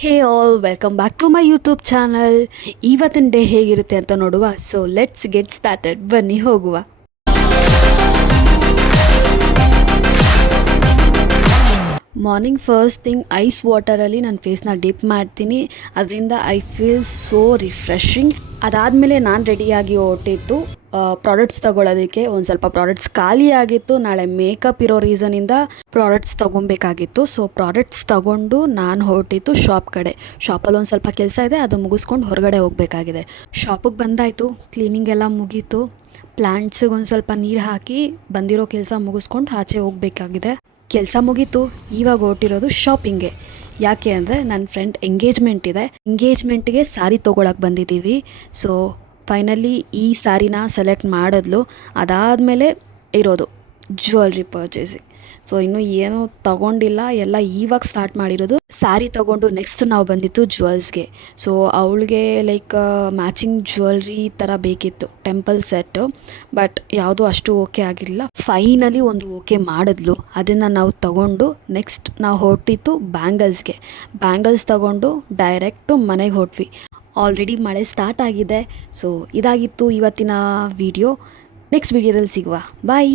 Hey all welcome back to my YouTube channel. ಇವತ್ತಿನ day ಹೇಗಿರುತ್ತೆ ಅಂತ ನೋಡುವ. ಸೊ ಲೆಟ್ಸ್ ಗೆಟ್ ಸ್ಟಾರ್ಟೆಡ್, ಬನ್ನಿ ಹೋಗುವ. ಮಾರ್ನಿಂಗ್ ಫಸ್ಟ್ ಥಿಂಗ್ ಐಸ್ ವಾಟರಲ್ಲಿ ನನ್ನ ಫೇಸ್ನ ಡಿಪ್ ಮಾಡ್ತೀನಿ. ಅದರಿಂದ ಐ ಫೀಲ್ ಸೋ ರಿಫ್ರೆಶಿಂಗ್. ಅದಾದಮೇಲೆ ನಾನು ರೆಡಿಯಾಗಿ ಹೊರಟಿತ್ತು ಪ್ರಾಡಕ್ಟ್ಸ್ ತೊಗೊಳೋದಕ್ಕೆ. ಒಂದು ಸ್ವಲ್ಪ ಪ್ರಾಡಕ್ಟ್ಸ್ ಖಾಲಿ ಆಗಿತ್ತು. ನಾಳೆ ಮೇಕಪ್ ಇರೋ ರೀಸನಿಂದ ಪ್ರಾಡಕ್ಟ್ಸ್ ತೊಗೊಬೇಕಾಗಿತ್ತು. ಸೊ ಪ್ರಾಡಕ್ಟ್ಸ್ ತೊಗೊಂಡು ನಾನು ಹೊರಟಿತ್ತು ಶಾಪ್ ಕಡೆ. ಶಾಪಲ್ಲಿ ಒಂದು ಸ್ವಲ್ಪ ಕೆಲಸ ಇದೆ, ಅದು ಮುಗಿಸ್ಕೊಂಡು ಹೊರಗಡೆ ಹೋಗಬೇಕಾಗಿದೆ. ಶಾಪಿಗೆ ಬಂದಾಯಿತು, ಕ್ಲೀನಿಂಗ್ ಎಲ್ಲ ಮುಗೀತು. ಪ್ಲ್ಯಾಂಟ್ಸಿಗೆ ಒಂದು ಸ್ವಲ್ಪ ನೀರು ಹಾಕಿ ಬಂದಿರೋ ಕೆಲಸ ಮುಗಿಸ್ಕೊಂಡು ಆಚೆ ಹೋಗಬೇಕಾಗಿದೆ. ಕೆಲಸ ಮುಗೀತು. ಇವಾಗ ಹೊರಟಿರೋದು ಶಾಪಿಂಗ್ಗೆ. ಯಾಕೆ ಅಂದರೆ ನನ್ನ ಫ್ರೆಂಡ್ ಎಂಗೇಜ್ಮೆಂಟ್ ಇದೆ. ಎಂಗೇಜ್ಮೆಂಟ್ಗೆ ಸ್ಯಾರಿ ತೊಗೊಳಕ್ಕೆ ಬಂದಿದ್ದೀವಿ. ಸೊ ಫೈನಲಿ ಈ ಸ್ಯಾರಿನ ಸೆಲೆಕ್ಟ್ ಮಾಡಿದ್ಲು. ಅದಾದಮೇಲೆ ಇರೋದು ಜ್ಯುವೆಲ್ರಿ ಪರ್ಚೇಸಿಂಗ್. ಸೊ ಇನ್ನೂ ಏನೂ ತೊಗೊಂಡಿಲ್ಲ, ಎಲ್ಲ ಇವಾಗ ಸ್ಟಾರ್ಟ್ ಮಾಡಿರೋದು. ಸ್ಯಾರಿ ತೊಗೊಂಡು ನೆಕ್ಸ್ಟ್ ನಾವು ಬಂದಿತ್ತು ಜ್ಯುವೆಲ್ಸ್ಗೆ. ಸೊ ಅವಳಿಗೆ ಲೈಕ್ ಮ್ಯಾಚಿಂಗ್ ಜ್ಯುವೆಲ್ರಿ ಥರ ಬೇಕಿತ್ತು, ಟೆಂಪಲ್ ಸೆಟ್ಟು. ಬಟ್ ಯಾವುದೂ ಅಷ್ಟು ಓಕೆ ಆಗಿರಲಿಲ್ಲ. ಫೈನಲಿ ಒಂದು ಓಕೆ ಮಾಡಿದ್ಲು. ಅದನ್ನು ನಾವು ತೊಗೊಂಡು ನೆಕ್ಸ್ಟ್ ನಾವು ಹೊರಟಿತ್ತು ಬ್ಯಾಂಗಲ್ಸ್ಗೆ. ಬ್ಯಾಂಗಲ್ಸ್ ತೊಗೊಂಡು ಡೈರೆಕ್ಟು ಮನೆಗೆ ಹೊರಟ್ವಿ. ಆಲ್ರೆಡಿ ಮಳೆ ಸ್ಟಾರ್ಟ್ ಆಗಿದೆ. ಸೊ ಇದಾಗಿತ್ತು ಇವತ್ತಿನ ವಿಡಿಯೋ. ನೆಕ್ಸ್ಟ್ ವಿಡಿಯೋದಲ್ಲಿ ಸಿಗುವ. ಬಾಯ್.